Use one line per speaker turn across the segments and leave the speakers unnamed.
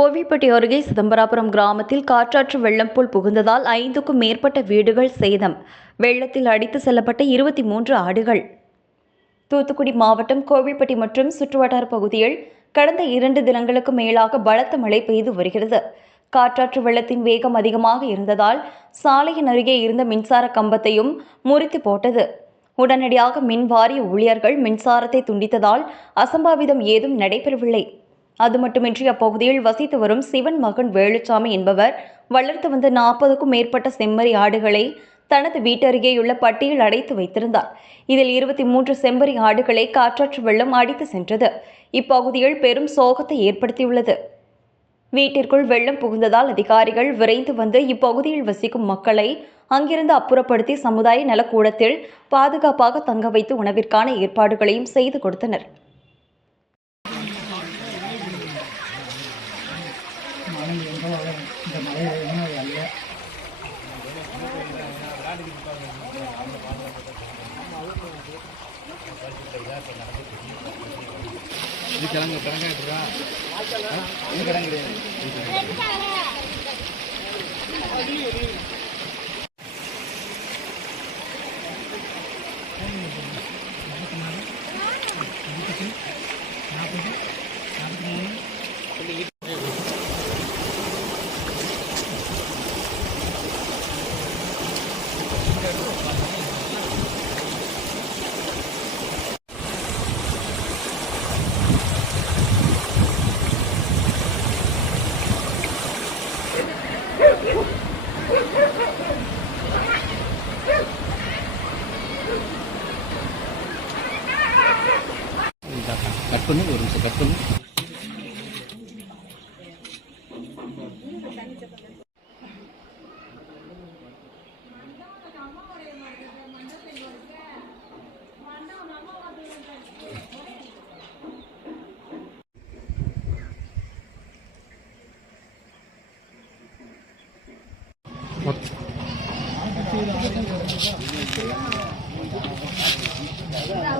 கோவில்பட்டி அருகே சிதம்பராபுரம் கிராமத்தில் காற்றாற்று வெள்ளம் போல் புகுந்ததால் ஐந்துக்கும் மேற்பட்ட வீடுகள் சேதம். வெள்ளத்தில் அடித்து செல்லப்பட்ட இருபத்தி மூன்று ஆடுகள். தூத்துக்குடி மாவட்டம் கோவில்பட்டி மற்றும் சுற்றுவட்டார பகுதியில் கடந்த இரண்டு தினங்களுக்கு மேலாக பலத்த மழை பெய்து வருகிறது. காற்றாற்று வெள்ளத்தின் வேகம் அதிகமாக இருந்ததால் சாலையின் அருகே இருந்த மின்சார கம்பத்தையும் முறித்து போட்டது. உடனடியாக மின் வாரிய ஊழியர்கள் மின்சாரத்தை துண்டித்ததால் அசம்பாவிதம் ஏதும் நடைபெறவில்லை. அது மட்டுமின்றி அப்பகுதியில் வசித்து வரும் சிவன் மகன் வேலுச்சாமி என்பவர் வளர்த்து வந்த நாற்பதுக்கும் மேற்பட்ட செம்மறி ஆடுகளை தனது வீட்டருகேயுள்ள பட்டியில் அடைத்து வைத்திருந்தார். இதில் இருபத்தி மூன்று செம்மறி ஆடுகளை காற்றாற்று வெள்ளம் அடித்து சென்றது. இப்பகுதியில் பெரும் சோகத்தை ஏற்படுத்தியுள்ளது. வீட்டிற்குள் வெள்ளம் புகுந்ததால் அதிகாரிகள் விரைந்து வந்து இப்பகுதியில் வசிக்கும் மக்களை அங்கிருந்து அப்புறப்படுத்தி சமுதாய நலக்கூடத்தில் பாதுகாப்பாக தங்க வைத்து உணவிற்கான ஏற்பாடுகளையும் செய்து கொடுத்தனர்.
மழை எங்கோ இந்த மழை இன்னும் அல்ல
இது கிழங்கு கிழங்கு எடுத்துருவா இது கிழங்கு கிடையாது கட் பண்ணு ஒரு நிமிஷம் கட் பண்ணு.
கொஞ்சம்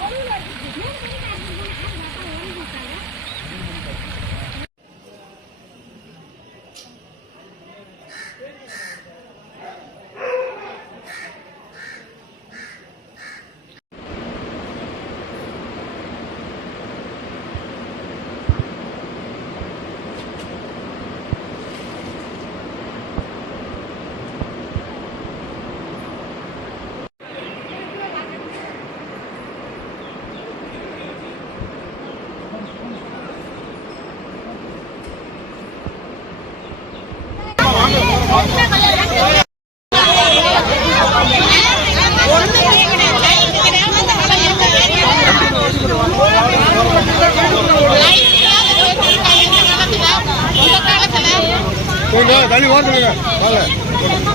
தள்ளி வாங்க.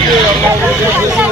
Deus, meu Deus, meu
Deus.